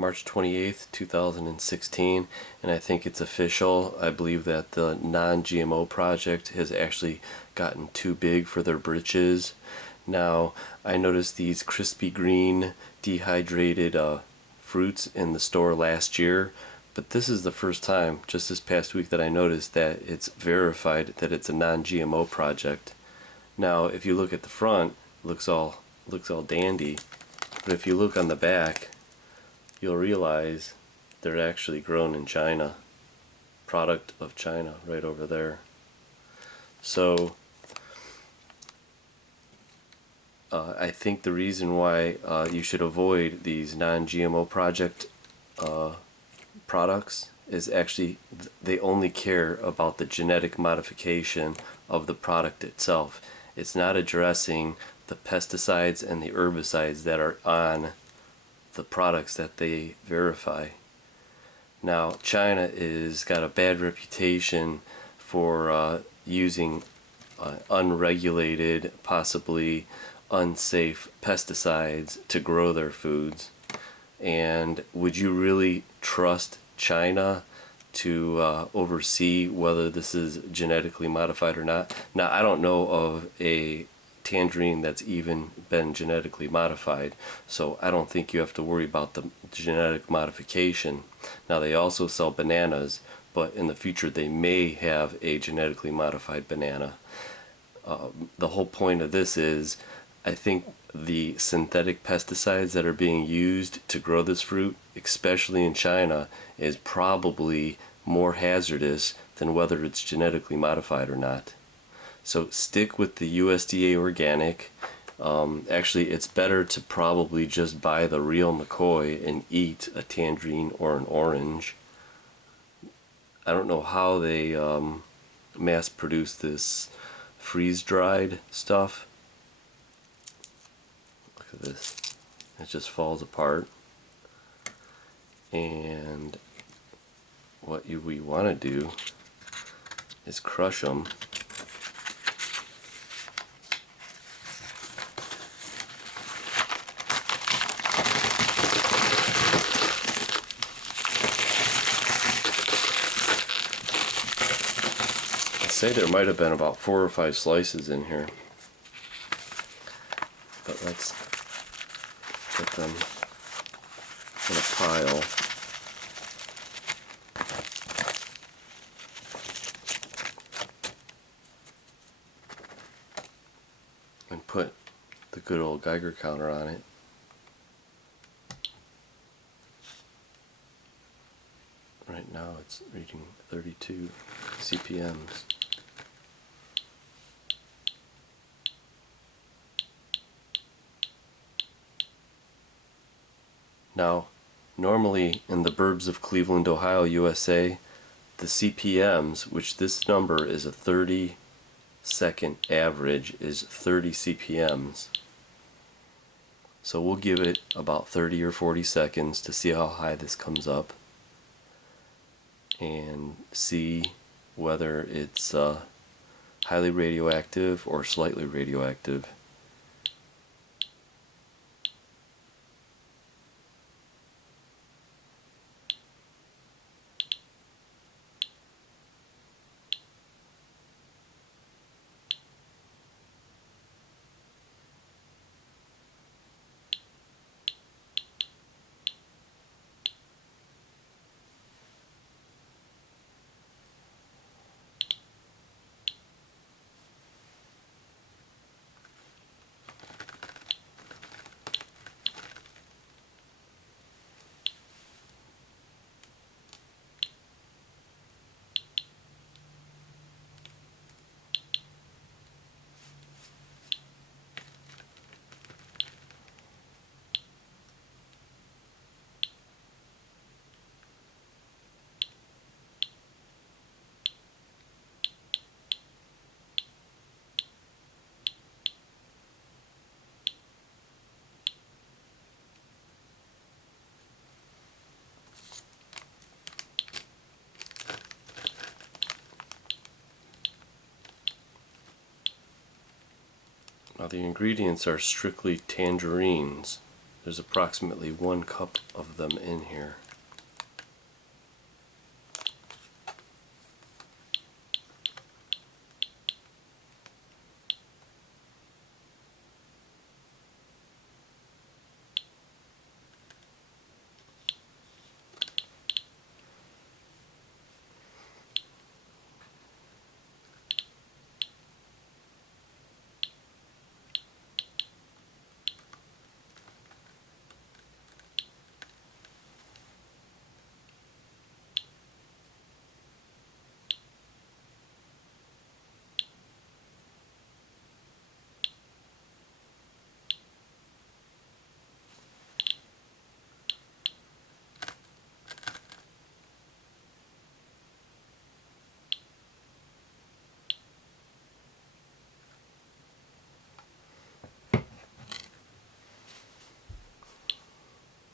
March 28th, 2016, and I think it's official. I believe that the Non-GMO Project has actually gotten too big for their britches. Now, I noticed these crispy green dehydrated fruits in the store last year, but this is the first time, just this past week, that I noticed that it's verified that it's a non-GMO project. Now, if you look at the front, it looks all dandy, but if you look on the back, you'll realize they're actually grown in China. Product of China right over there. So I think the reason why you should avoid these non-GMO project products is actually they only care about the genetic modification of the product itself. It's not addressing the pesticides and the herbicides that are on the products that they verify. Now, China is got a bad reputation for using unregulated, possibly unsafe pesticides to grow their foods. And would you really trust China to oversee whether this is genetically modified or not? Now, I don't know of a tangerine that's even been genetically modified, so I don't think you have to worry about the genetic modification. Now, they also sell bananas, but in the future they may have a genetically modified banana. The whole point of this is, I think the synthetic pesticides that are being used to grow this fruit, especially in China, is probably more hazardous than whether it's genetically modified or not. So stick with the USDA organic. Actually, it's better to probably just buy the real McCoy and eat a tangerine or an orange. I don't know how they mass produce this freeze-dried stuff. Look at this. It just falls apart. And what we want to do is crush them. Say there might have been about 4 or 5 slices in here, but let's put them in a pile. And put the good old Geiger counter on it. Right now it's reading 32 CPMs. Now, normally in the burbs of Cleveland, Ohio, USA, the CPMs, which this number is a 30-second average, is 30 CPMs. So we'll give it about 30 or 40 seconds to see how high this comes up and see whether it's highly radioactive or slightly radioactive. Now the ingredients are strictly tangerines, There's approximately 1 cup of them in here.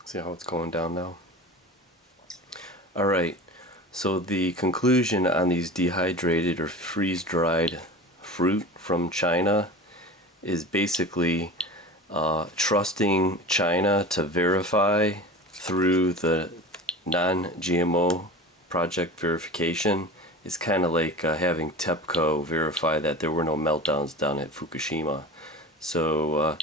See how it's going down now? Alright, so the conclusion on these dehydrated or freeze-dried fruit from China is basically trusting China to verify through the Non-GMO Project Verification is kind of like having TEPCO verify that there were no meltdowns down at Fukushima. So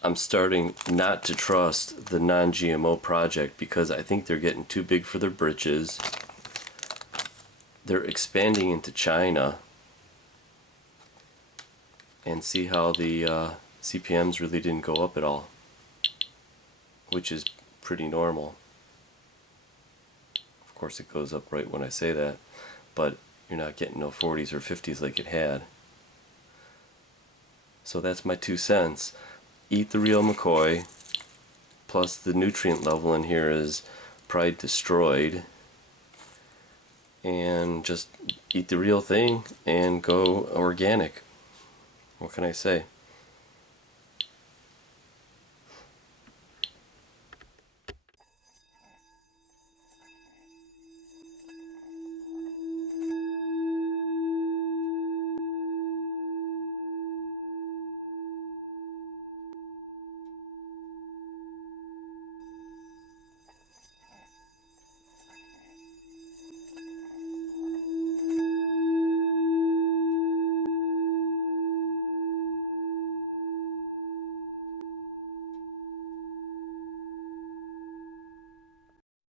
I'm starting not to trust the Non-GMO project because I think they're getting too big for their britches. They're expanding into China, and see how the CPMs really didn't go up at all, which is pretty normal. Of course it goes up right when I say that, but you're not getting no 40s or 50s like it had. So that's my 2 cents. Eat the real McCoy, plus the nutrient level in here is probably destroyed, and just eat the real thing and go organic. What can I say?